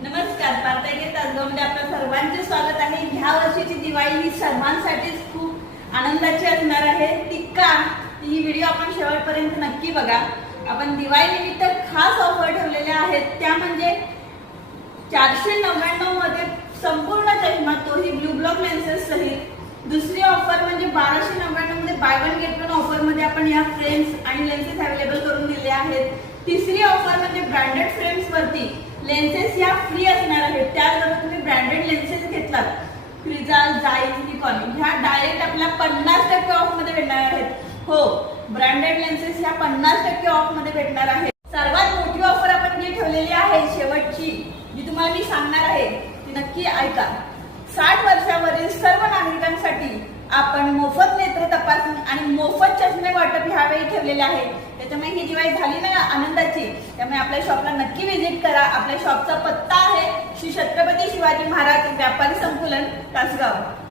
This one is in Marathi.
नमस्कार, पारताई तासगावमध्ये आपलं सर्वांचे स्वागत आहे। ह्या वर्षीची दिवाळी ही सर्वांसाठीच खूप आनंदाची असणार आहे। टिक्का ही व्हिडिओ आपण शेवटपर्यंत नक्की बघा। आपण दिवाळी निमित्त खास ऑफर ठेवलेल्या आहेत, त्या म्हणजे 499 मध्ये संपूर्ण चष्मा, तोही ब्लू ब्लॉक लेन्सेस सहित। दुसरी ऑफर म्हणजे 1299 मध्ये by one get one offer मध्ये आपण या फ्रेम्स आणि लेन्सेस अवेलेबल करून दिले आहेत। तिसरी ऑफर म्हणजे ब्रँडेड फ्रेम्स वरती लेन्सेस या फ्री असणार आहेत। त्याचबरोबर तुम्ही ब्रँडेड लेन्सेस घेतलात, क्रिझाल, जाईस, निकॉन, ह्या डायरेक्ट आपल्या 50% ऑफ मध्ये भेटणार आहेत। हो, ब्रँडेड लेन्सेस ह्या 50% ऑफ मध्ये भेटणार आहेत। सर्वात मोठी ऑफर आपण जी ठेवलेली आहे शेवटची, जी तुम्हाला मी सांगणार आहे ती नक्की ऐका। 60 वर्षावरील सर्व नागरिकांसाठी आपण मोफत नेत्र तपासणी आणि मोफत चष्मे वाटप ह्यावेळी ठेवलेले आहे। त्याच्यामुळे ही दिवाळी झाली ना आनंदाची, त्यामुळे आपल्या शॉपला नक्की व्हिजिट करा। आपल्या शॉपचा पत्ता आहे श्री छत्रपती शिवाजी महाराज व्यापारी संकुलन, तासगाव।